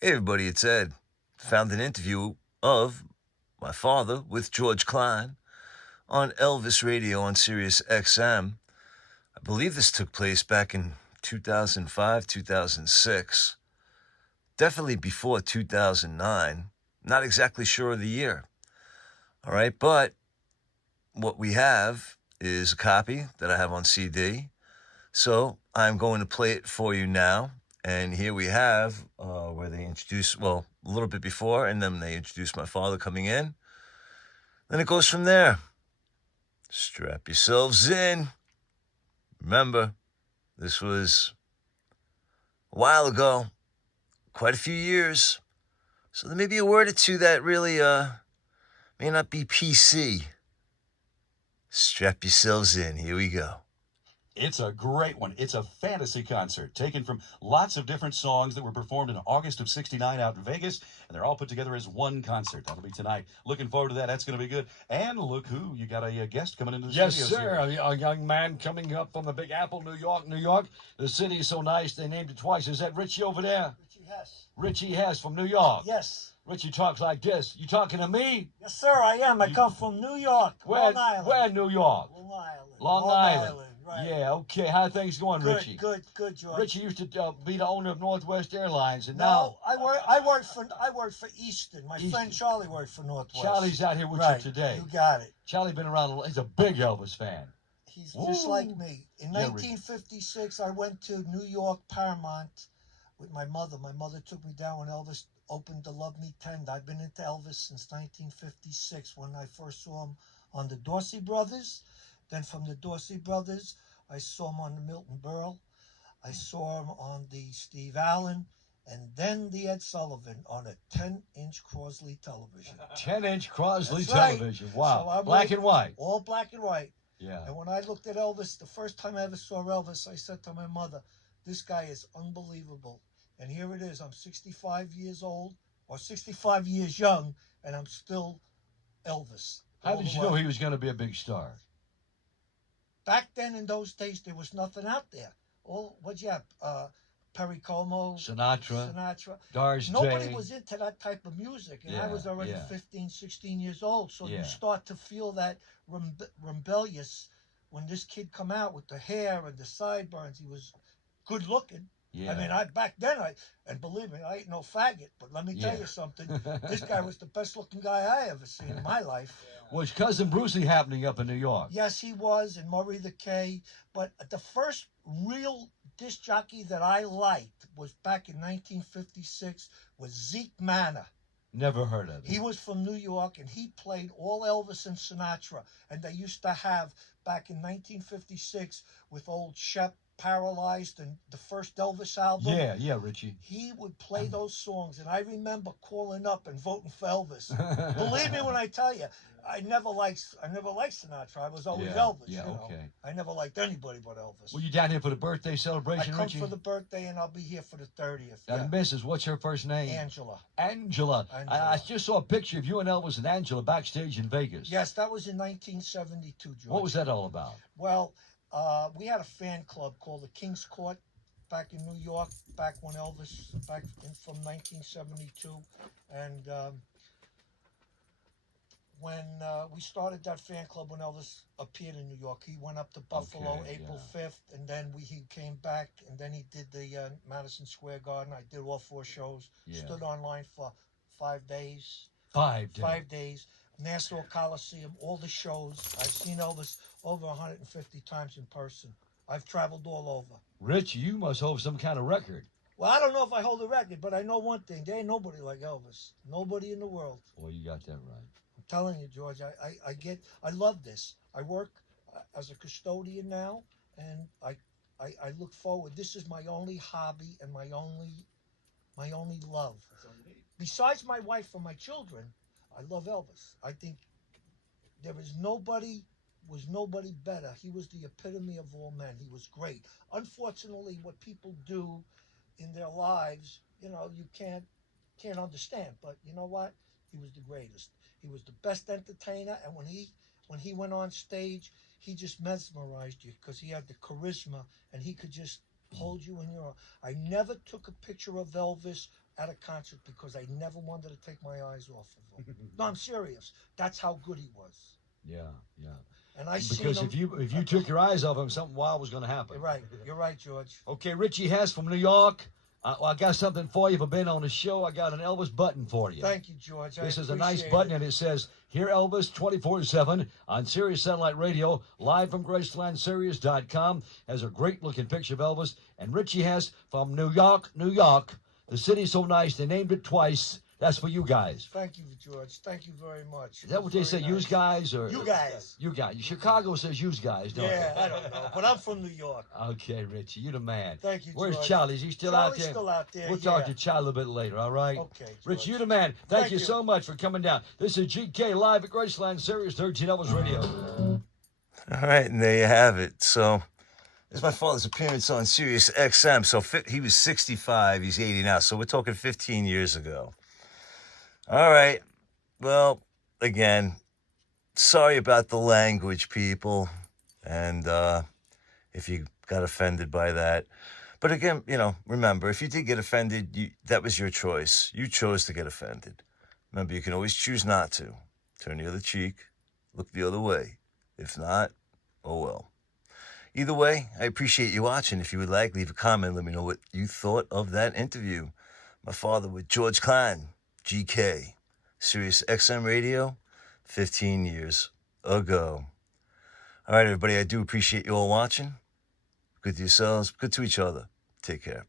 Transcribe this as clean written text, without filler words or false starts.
Hey everybody, it's Ed. Found an interview of my father with George Klein on Elvis Radio on SiriusXM. I believe this took place back in 2005, 2006. Definitely before 2009. Not exactly sure of the year. All right, but what we have is a copy that I have on CD. So I'm going to play it for you now. And here we have where they introduce, well, a little bit before, and then they introduce my father coming in. Then it goes from there. Strap yourselves in. Remember, this was a while ago, quite a few years. So there may be a word or two that really may not be PC. Strap yourselves in. Here we go. It's a great one. It's a fantasy concert taken from lots of different songs that were performed in August of '69 out in Vegas, and they're all put together as one concert. That'll be tonight. Looking forward to that. That's going to be good. And look who, you got a guest coming into the Yes, studio. sir. A young man coming up from the Big Apple, New York, New York. The city is so nice they named it twice. Is that Richie over there? Richie Hess. Richie Hess from New York. Yes. Richie talks like this. You talking to me? Yes, sir, I am. I come from New York, Long Island. Where in New York? Long Island. Long Island. Right. Yeah, okay. How are things going, Good, Richie? good, George. Richie used to be the owner of Northwest Airlines, and now No, I work for Eastern. My Eastern. friend Charlie worked for Northwest. Charlie's out here with right. you today. You got it. Charlie been around. He's a big Elvis fan. He's just Ooh. like me. In Yeah, 1956, I went to New York Paramount with my mother. My mother took me down when Elvis opened the Love Me Tender. I've been into Elvis since 1956 when I first saw him on the Dorsey Brothers. Then from the Dorsey Brothers, I saw him on the Milton Berle. I saw him on the Steve Allen. And then the Ed Sullivan on a 10-inch Crosley television. 10-inch Crosley That's right. television. Wow. So Black and white. All black and white. Yeah. And when I looked at Elvis, the first time I ever saw Elvis, I said to my mother, this guy is unbelievable. And here it is. I'm 65 years old, or 65 years young, and I'm still Elvis. How did you know he was going to be a big star? Back then, in those days, there was nothing out there. What'd you have? Perry Como, Sinatra, Doris Nobody Day. was into that type of music, and Yeah, I was already yeah. 15, 16 years old. So Yeah. you start to feel that rebellious when this kid come out with the hair and the sideburns. He was good looking. Yeah. I mean, back then, and believe me, I ain't no faggot, but let me tell Yeah. you something. This guy was the best looking guy I ever seen in my life. Was Cousin Brucey happening up in New York? Yes, he was, and Murray the K. But the first real disc jockey that I liked was back in 1956 was Zeke Manor. Never heard of him. He was from New York, and he played all Elvis and Sinatra. And they used to have, back in 1956, with old Shep Paralyzed and the first Elvis album. Yeah, Richie. He would play those songs, and I remember calling up and voting for Elvis. Believe me when I tell you, I never liked Sinatra. I was always Elvis. Yeah, you know? okay. I never liked anybody but Elvis. Were you down here for the birthday I celebration, come Richie? for the birthday, and I'll be here for the 30th. Now, Mrs., what's her first name? Angela. Angela. I just saw a picture of you and Elvis and Angela backstage in Vegas. Yes, that was in 1972, George. What was that all about? Well, we had a fan club called the King's Court back in New York, back when Elvis, from 1972. And when we started that fan club when Elvis appeared in New York, he went up to Buffalo April 5th, and then he came back, and then he did the Madison Square Garden. I did all 4 shows, stood online for 5 days. 5 days. 5 days. Nassau Coliseum, all the shows. I've seen Elvis over 150 times in person. I've traveled all over. Rich, you must hold some kind of record. Well, I don't know if I hold a record, but I know one thing. There ain't nobody like Elvis. Nobody in the world. Well, you got that right. I'm telling you, George, I love this. I work as a custodian now, and I look forward. This is my only hobby and my only love. Besides my wife and my children, I love Elvis. I think there was nobody better. He was the epitome of all men. He was great. Unfortunately, what people do in their lives, you can't understand. But you know what? He was the greatest. He was the best entertainer, and when he went on stage, he just mesmerized you because he had the charisma, and he could just hold you in your arms. I never took a picture of Elvis at a concert because I never wanted to take my eyes off of him. No, I'm serious. That's how good he was. Yeah, yeah. And I seen Because him. if you took your eyes off him, something wild was going to happen. You're right. You're right, George. Okay, Richie Hess from New York. I got something for you for being on the show. I got an Elvis button for you. Thank you, George. This I is a nice appreciate button, it. and it says, "Hear Elvis 24/7 on Sirius Satellite Radio, live from GracelandSirius.com." Has a great-looking picture of Elvis. And Richie Hess from New York, New York. The city's so nice, they named it twice. That's for you guys. Thank you, George. Thank you very much. Is that what they say, Very yous nice. guys? Or You guys. You guys. Chicago says yous guys, don't Yeah, I don't know. But I'm from New York. it? Okay, Richie, you the man. Thank you, Where's George. Charlie? Is he still out Charlie's there? still out there. We'll yeah. talk to Charlie a little bit later, all right? Okay, George. Rich, you the man. Thank you you. so much for coming down. This is GK live at Graceland Sirius 13 Elvis Radio. All right, and there you have it. So, this is my father's appearance on Sirius XM. So, he was 65, he's 80 now. So, we're talking 15 years ago. All right. Well, again, sorry about the language, people. And if you got offended by that. But again, remember, if you did get offended, that was your choice. You chose to get offended. Remember, you can always choose not to. Turn the other cheek, look the other way. If not, oh well. Either way, I appreciate you watching. If you would like, leave a comment. Let me know what you thought of that interview. My father with George Klein, GK, Sirius XM Radio, 15 years ago. All right, everybody, I do appreciate you all watching. Good to yourselves, good to each other. Take care.